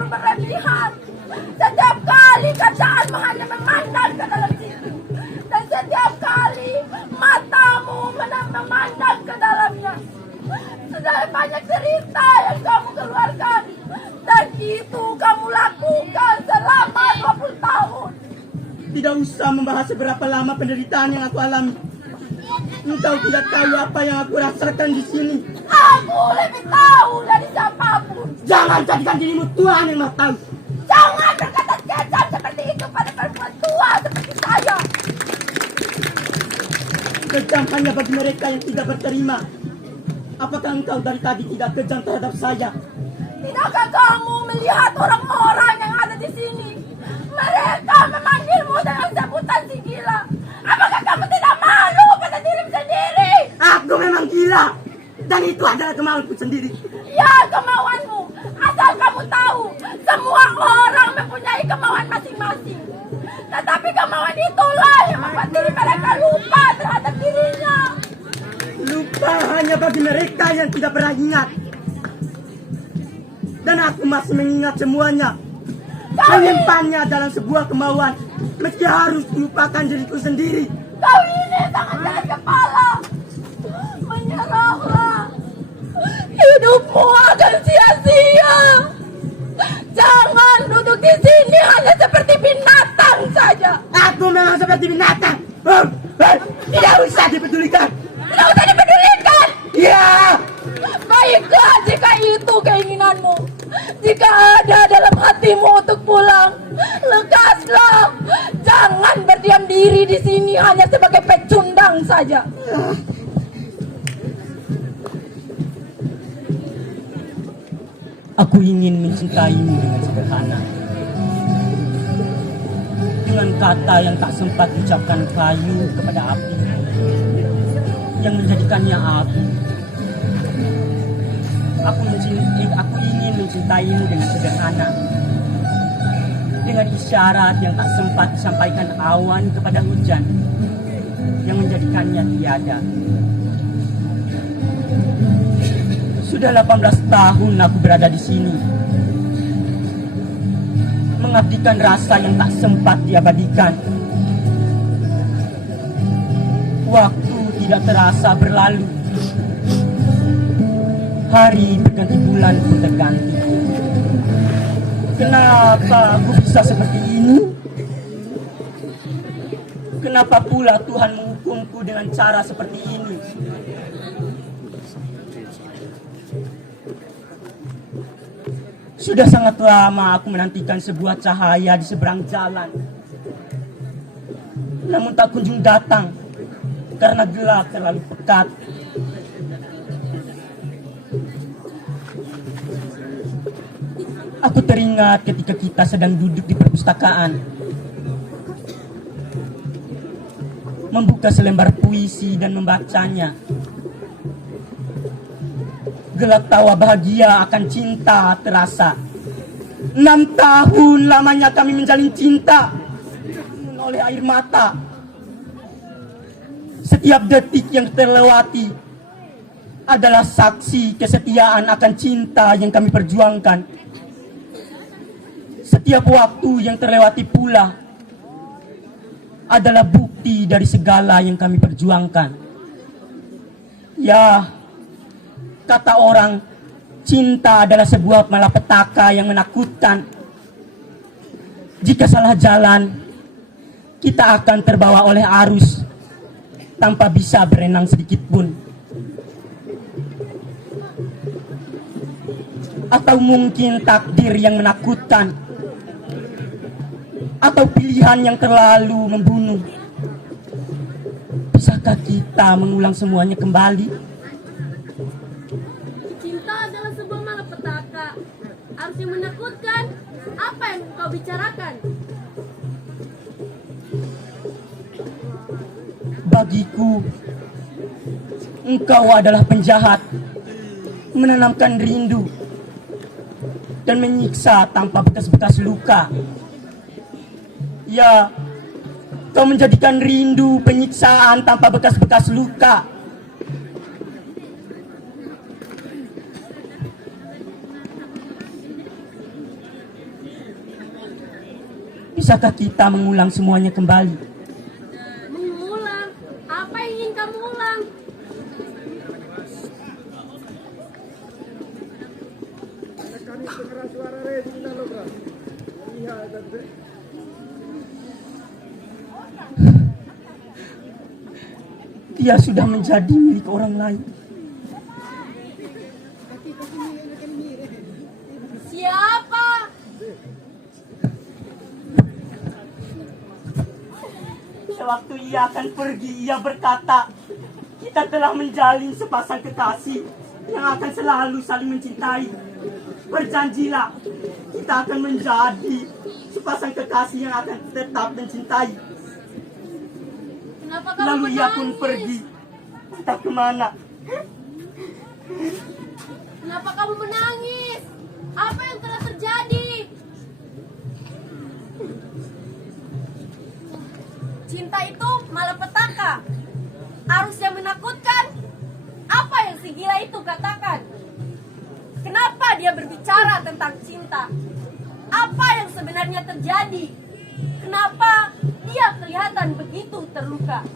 terlalu berlebihan. Setiap kali kacaanmu hanya memandang ke dalam situ. Dan setiap kali matamu memandang ke dalamnya. Sudah banyak cerita yang kamu keluarkan. Dan itu kamu lakukan selama 20 tahun. Tidak usah membahas seberapa lama penderitaan yang aku alami. Engkau tidak tahu apa yang aku rasakan di sini. Aku lebih tahu dari siapapun. Jangan jadikan dirimu Tuhan yang maha tahu. Jangan berkata kejam seperti itu pada perempuan tua seperti saya. Kejam hanya bagi mereka yang tidak berterima. Apakah engkau dari tadi tidak kejam terhadap saya? Tidakkah kamu melihat orang-orang yang ada di sini? Mereka memanggilmu dengan sebutan si gila. Apakah kamu tidak malu pada diri sendiri? Aku memang gila. Dan itu adalah kemauanku sendiri. Ya, kemauanmu. Asal kamu tahu, semua orang mempunyai kemauan masing-masing. Tetapi kemauan itulah yang membuat diri mereka lupa terhadap dirinya. Lupa hanya bagi mereka yang tidak pernah ingat. Dan aku masih mengingat semuanya. Menyimpannya dalam sebuah kemauan, meski harus melupakan diriku sendiri. Kau ini sangat keras kepala. Menyerahlah. Hidupmu akan sia-sia. Jangan duduk di sini hanya seperti binatang saja. Aku memang seperti binatang. Tidak usah dipedulikan. Tidak usah dipedulikan. Ya. Baiklah jika itu keinginanmu. Jika ada dalam hatimu untuk pulang, lekaslah. Jangan berdiam diri di sini hanya sebagai pecundang saja. Aku ingin mencintaimu dengan sederhana. Dengan kata yang tak sempat ucapkan kayu kepada api, yang menjadikannya api. Aku ingin mencintaimu dengan sederhana. Dengan isyarat yang tak sempat disampaikan awan kepada hujan, yang menjadikannya tiada. Sudah 18 tahun aku berada di sini, mengabdikan rasa yang tak sempat diabadikan. Waktu tidak terasa berlalu. Hari berganti, bulan pun terganti. Kenapa aku bisa seperti ini? Kenapa pula Tuhan menghukumku dengan cara seperti ini? Sudah sangat lama aku menantikan sebuah cahaya di seberang jalan. Namun tak kunjung datang karena gelap terlalu pekat. Aku teringat ketika kita sedang duduk di perpustakaan, membuka selembar puisi dan membacanya. Gelak tawa bahagia akan cinta terasa. 6 tahun lamanya kami menjalin cinta, menoleh air mata. Setiap detik yang terlewati adalah saksi kesetiaan akan cinta yang kami perjuangkan. Setiap waktu yang terlewati pula adalah bukti dari segala yang kami perjuangkan. Ya, kata orang, cinta adalah sebuah malapetaka yang menakutkan. Jika salah jalan, kita akan terbawa oleh arus tanpa bisa berenang sedikit pun. Atau mungkin takdir yang menakutkan, atau pilihan yang terlalu membunuh. Bisakah kita mengulang semuanya kembali? Cinta adalah sebuah malapetaka. Artinya menakutkan. Apa yang kau bicarakan? Bagiku, engkau adalah penjahat, menanamkan rindu dan menyiksa tanpa bekas-bekas luka. Ya, kau menjadikan rindu penyiksaan tanpa bekas-bekas luka. Bisakah kita mengulang semuanya kembali? Mengulang? Apa yang ingin kamu ulang? Dia sudah menjadi milik orang lain. Siapa? Sewaktu ia akan pergi, ia berkata, kita telah menjalin sepasang kekasih yang akan selalu saling mencintai. Berjanjilah, kita akan menjadi sepasang kekasih yang akan tetap mencintai. Kenapa kamu Lalu ia pun menangis? pergi, entah kemana. Kenapa kamu menangis? Apa yang telah terjadi? Cinta itu malapetaka, arus yang menakutkan. Apa yang si gila itu katakan? Kenapa dia berbicara tentang cinta? Apa yang sebenarnya terjadi? Kenapa dia kelihatan begitu terluka?